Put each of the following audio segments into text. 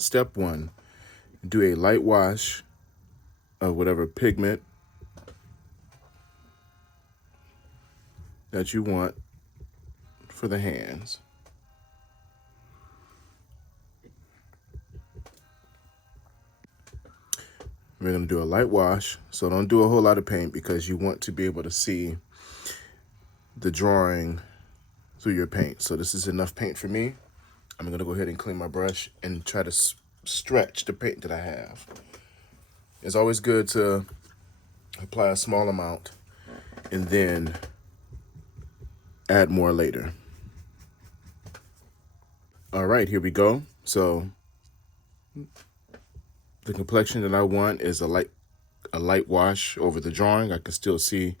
step one, do a light wash of whatever pigment that you want for the hands. We're going to do a light wash, so don't do a whole lot of paint because you want to be able to see the drawing through your paint. So this is enough paint for me. I'm going to go ahead and clean my brush and try to stretch the paint that I have. It's always good to apply a small amount and then add more later. All right, here we go. So the complexion that I want is a light wash over the drawing. I can still see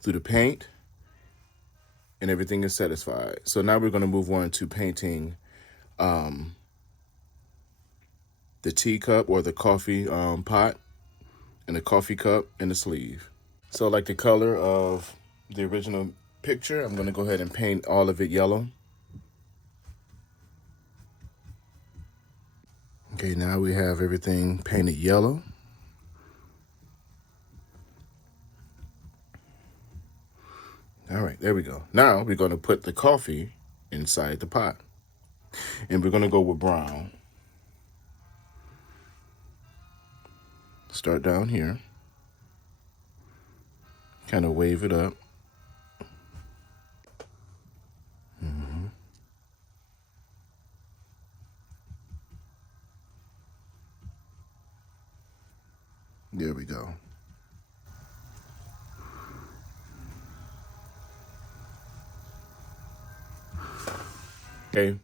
through the paint and everything is satisfied. So now we're going to move on to painting the teacup or the coffee pot and the coffee cup and the sleeve. So like the color of the original picture, I'm going to go ahead and paint all of it yellow. Okay, now we have everything painted yellow. All right, there we go. Now we're going to put the coffee inside the pot. And we're going to go with brown. Start down here. Kind of wave it up. There we go. Okay,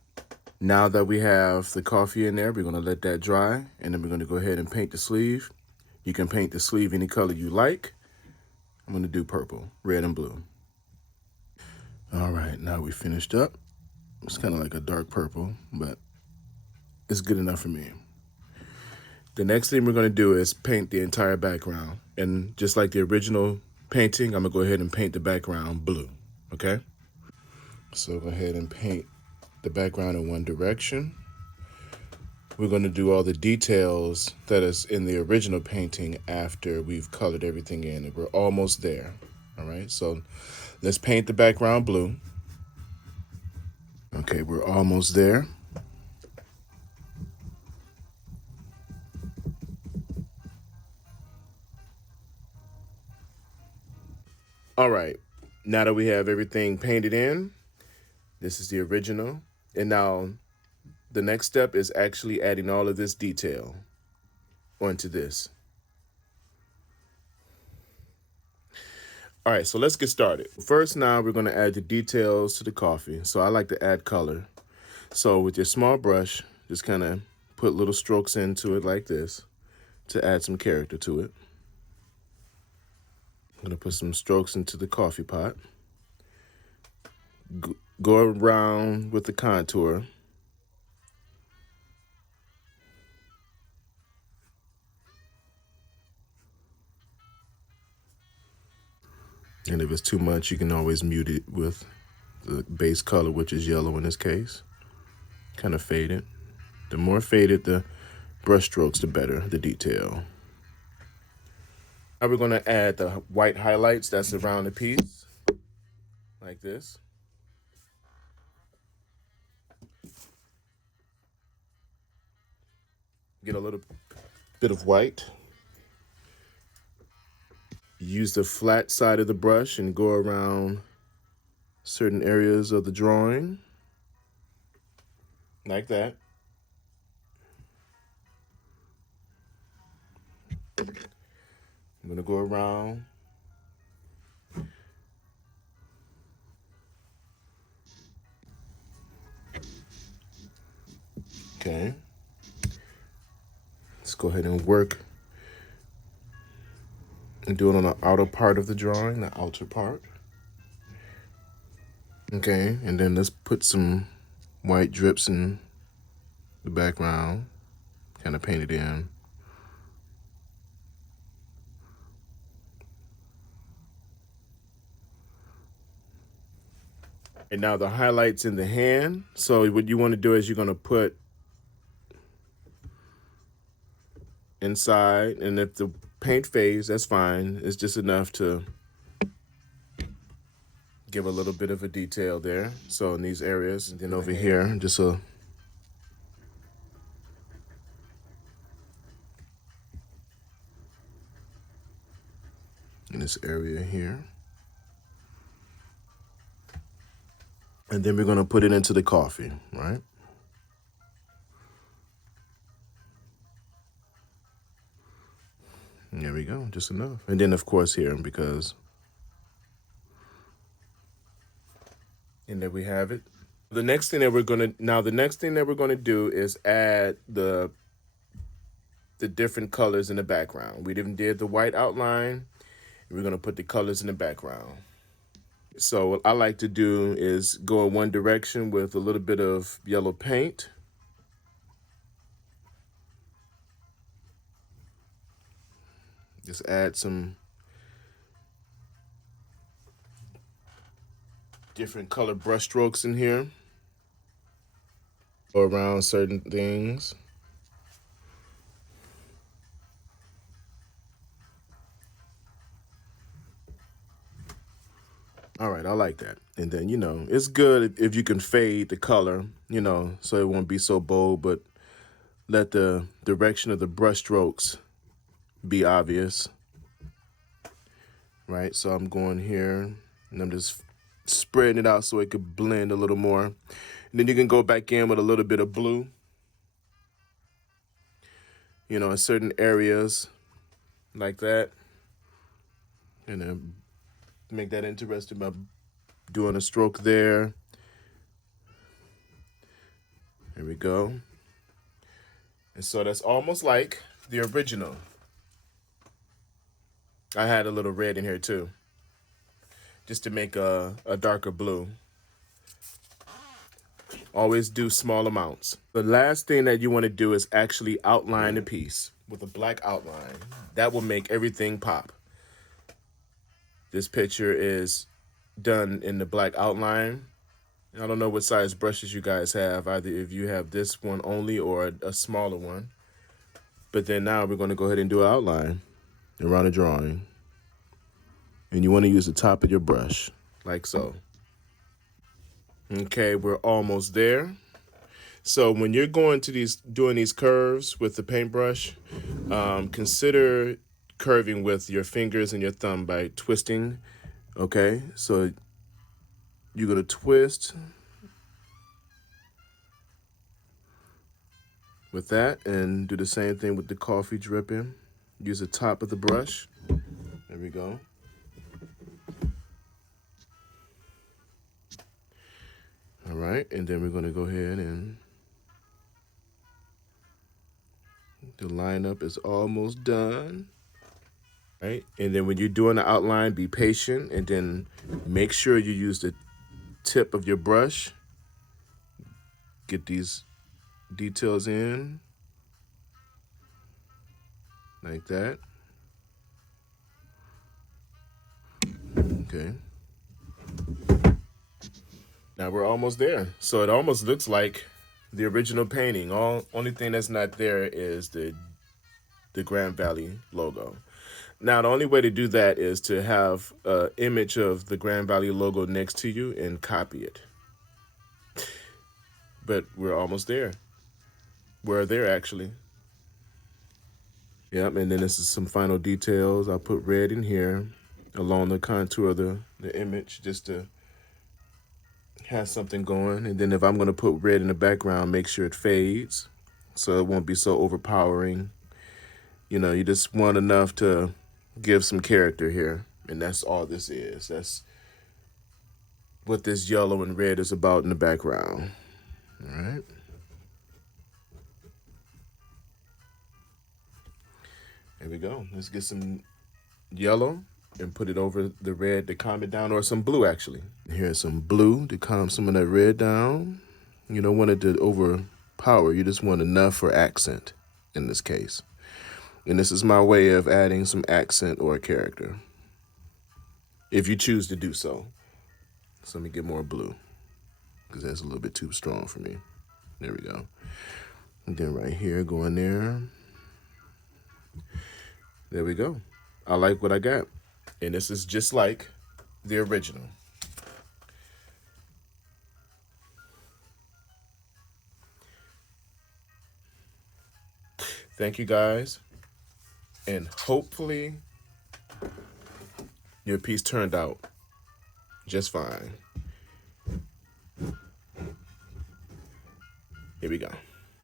now that we have the coffee in there, we're going to let that dry, and then we're going to go ahead and paint the sleeve. You can paint the sleeve any color you like. I'm going to do purple, red, and blue. All right, now we finished up. It's kind of like a dark purple, but it's good enough for me. The next thing we're going to do is paint the entire background. And just like the original painting, I'm going to go ahead and paint the background blue, okay? So go ahead and paint the background in one direction. We're going to do all the details that is in the original painting after we've colored everything in. And we're almost there, all right? So let's paint the background blue. Okay, we're almost there. All right, now that we have everything painted in, this is the original. And now the next step is actually adding all of this detail onto this. All right, so let's get started. First, now we're going to add the details to the coffee. So I like to add color. So with your small brush, just kind of put little strokes into it like this to add some character to it. I'm going to put some strokes into the coffee pot. Go around with the contour. And if it's too much, you can always mute it with the base color, which is yellow in this case. Kind of fade it. The more faded the brush strokes, the better the detail. Now we're going to add the white highlights that's around the piece, like this. Get a little bit of white. Use the flat side of the brush and go around certain areas of the drawing, like that. I'm going to go around. Okay. Let's go ahead and work and do it on the outer part of the drawing, the outer part. Okay, and then let's put some white drips in the background, kind of paint it in. And now the highlights in the hand. So what you want to do is you're going to put inside, and if the paint fades, that's fine. It's just enough to give a little bit of a detail there. So in these areas, and then over here, just in this area here. And then we're gonna put it into the coffee, right? And there we go, just enough. And then of course here, because, and there we have it. The next thing that we're gonna do is add the different colors in the background. We did the white outline. We're gonna put the colors in the background. So what I like to do is go in one direction with a little bit of yellow paint. Just add some different color brush strokes in here around certain things. All right, I like that. And then, it's good if you can fade the color, so it won't be so bold, but let the direction of the brush strokes be obvious. Right, so I'm going here and I'm just spreading it out so it could blend a little more. And then you can go back in with a little bit of blue, in certain areas like that. And then make that interesting by doing a stroke there. There we go. And so that's almost like the original. I had a little red in here too, just to make a darker blue. Always do small amounts. The last thing that you want to do is actually outline the piece with a black outline. That will make everything pop. This picture is done in the black outline. I don't know what size brushes you guys have, either if you have this one only or a smaller one. But then now we're going to go ahead and do an outline around the drawing. And you want to use the top of your brush, like so. Okay, we're almost there. So when you're going to doing these curves with the paintbrush, consider curving with your fingers and your thumb by twisting. Okay, so you're gonna twist with that and do the same thing with the coffee dripping. Use the top of the brush. There we go. All right, and then we're gonna go ahead and the lineup is almost done. Right, and then when you're doing the outline, be patient and then make sure you use the tip of your brush. Get these details in like that. Okay. Now we're almost there. So it almost looks like the original painting. Only thing that's not there is the Grand Valley logo. Now, the only way to do that is to have an image of the Grand Valley logo next to you and copy it. But we're almost there. We're there, actually. Yep, and then this is some final details. I'll put red in here along the contour of the image just to have something going. And then if I'm going to put red in the background, make sure it fades so it won't be so overpowering. You just want enough to give some character here. And that's all this is. That's what this yellow and red is about in the background. All right. There we go. Let's get some yellow and put it over the red to calm it down, or some blue, actually. Here's some blue to calm some of that red down. You don't want it to overpower. You just want enough for accent in this case. And this is my way of adding some accent or character, if you choose to do so. So let me get more blue, because that's a little bit too strong for me. There we go. And then right here, go in there. There we go. I like what I got. And this is just like the original. Thank you guys. And hopefully your piece turned out just fine. Here we go.